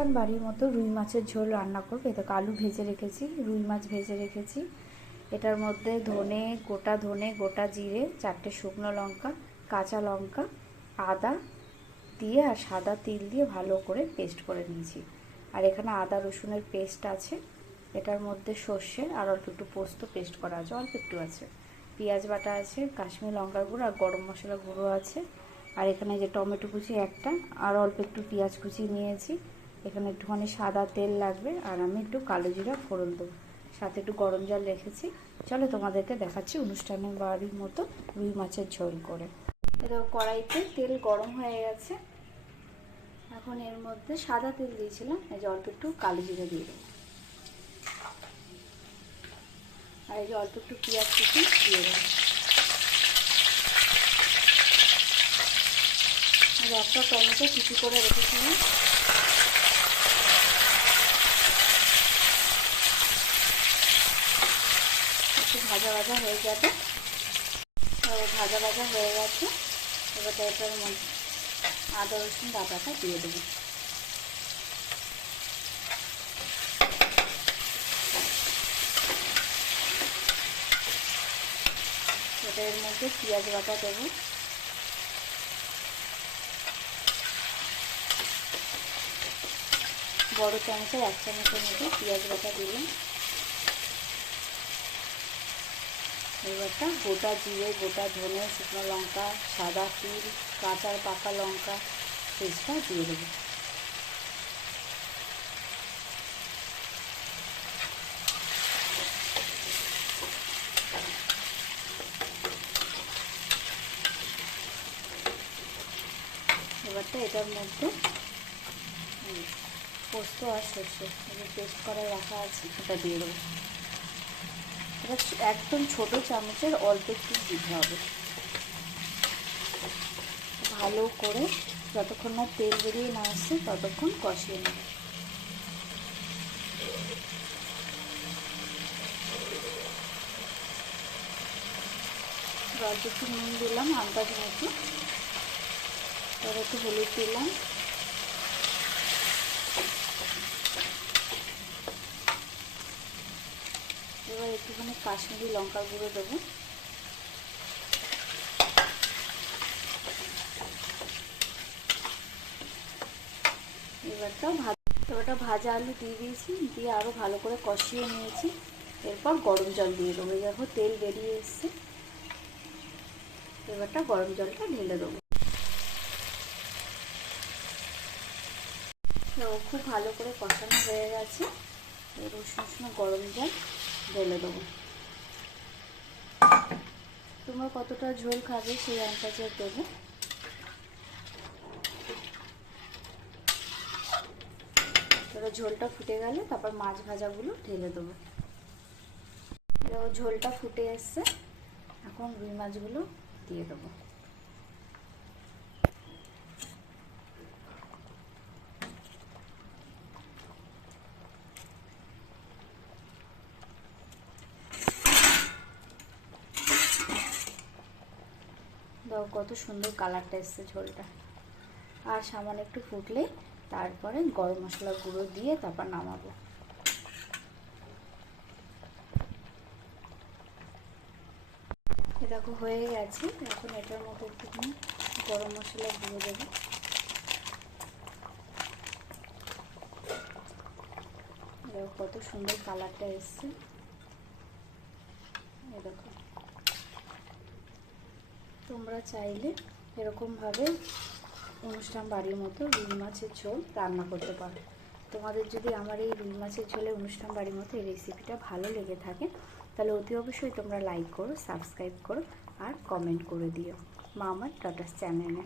অনুষ্ঠান বাড়ির মতো রুই মাছের ঝোল রান্না করবো। এটা আলু ভেজে রেখেছি, রুই মাছ ভেজে রেখেছি। এটার মধ্যে ধনে, গোটা জিরে, 4টে শুকনো লঙ্কা, কাঁচা লঙ্কা, আদা দিয়ে আর সাদা তিল দিয়ে ভালো করে পেস্ট করে নিয়েছি। আর এখানে আদা রসুনের পেস্ট আছে। এটার মধ্যে সর্ষে আর অল্প একটু পোস্ত পেস্ট করা আছে, অল্প একটু আছে। পেঁয়াজ বাটা আছে, কাশ্মীরি লঙ্কার গুঁড়ো আর গরম মশলা গুঁড়ো আছে। আর এখানে যে টমেটো কুচি একটা আর অল্প একটু পেঁয়াজ কুচি নিয়েছি। এখানে একটুখানি সাদা তেল লাগবে আর আমি একটু কালো জিরা ফোড়ন দেবো, সাথে একটু গরম জল রেখেছি। চলো তোমাদেরকে দেখাচ্ছি অনুষ্ঠানের বাড়ির মতো রুই মাছের ঝোল করে। এটা কড়াইতে তেল গরম হয়ে গেছে। এখন এর মধ্যে সাদা তেল দিয়েছিলাম, এই যে অল্প একটু কালো জিরা দিয়ে দেবো আর এই যে অল্প একটু পেঁয়াজ কুচি দিয়ে দেবো। আর একটা টমেটো কুচি করে রেখেছিলাম। একটু ভাজা ভাজা হয়ে যাবে, ভাজা ভাজা হয়ে গেছে। এবার এটার মধ্যে আদা রসুন বাটাটা দিয়ে দেবো। এর মধ্যে পেঁয়াজ বাটা দেবো। বড় চামচের 1 চামচের মধ্যে পেঁয়াজ বাটা দিলাম। এবারটা গোটা জিরে, গোটা ধনে, শুকনো লঙ্কা, সাদা তিল, কাঁচা পাকা লঙ্কা পেস্টটা দিয়ে দেবো। এবারটা এটার মধ্যে পোস্ত আর সর্ষে পেস্ট করে রাখা আছে, এটা দিয়ে দেবো। এটা একদম ছোট চামচের অল্প একটু দিতে হবে। ভালো করে যতক্ষণ না তেল বেরিয়ে না আসছে ততক্ষণ কষিয়ে নেব। অল্প একটু নুন দিলাম আন্দাজ মতো, এবার একটু হলুদ দিলাম, এবার একটুখানি কাশ্মীরি লঙ্কার গুঁড়ো দেবো। এবারটা ভাজা আলু দিয়ে দিয়েছি, দিয়ে আরও ভালো করে কষিয়ে নিয়েছি। এরপর গরম জল দিয়ে দেবো। দেখো তেল বেরিয়ে এসছে, এবারটা গরম জলটা ঢেলে দেবো। খুব ভালো করে কষানো হয়ে গেছে। এবার উষ্ণ গরম জল ঢেলে দেবো। তোমরা কতটা ঝোল খাবে সেই আন্দাজে দেবো। এবার ঝোলটা ফুটে গেলে তারপর মাছ ভাজাগুলো ঢেলে দেবো। ঝোলটা ফুটে এসছে, এখন রুই মাছগুলো দিয়ে দেবো। দেখো কত সুন্দর কালারটা এসছে ঝোলটা। আর সামান্য একটু ফুটলেই তারপরে গরম মশলা গুঁড়ো দিয়ে তারপর নামাবো। দেখো হয়ে গেছে। এখন এটার মধ্যে একটুখানি গরম মশলা গুঁড়ো দেবো। দেখো কত সুন্দর কালারটা এসছে। দেখো তোমরা চাইলে এরকমভাবে অনুষ্ঠান বাড়ির মতো রুই মাছের ঝোল রান্না করতে পারো। তোমাদের যদি আমার এই রুই মাছের ঝোলে অনুষ্ঠান বাড়ির মতো এই রেসিপিটা ভালো লেগে থাকে তাহলে অতি অবশ্যই তোমরা লাইক করো, সাবস্ক্রাইব করো আর কমেন্ট করে দিও মামার টাটাস চ্যানেলে।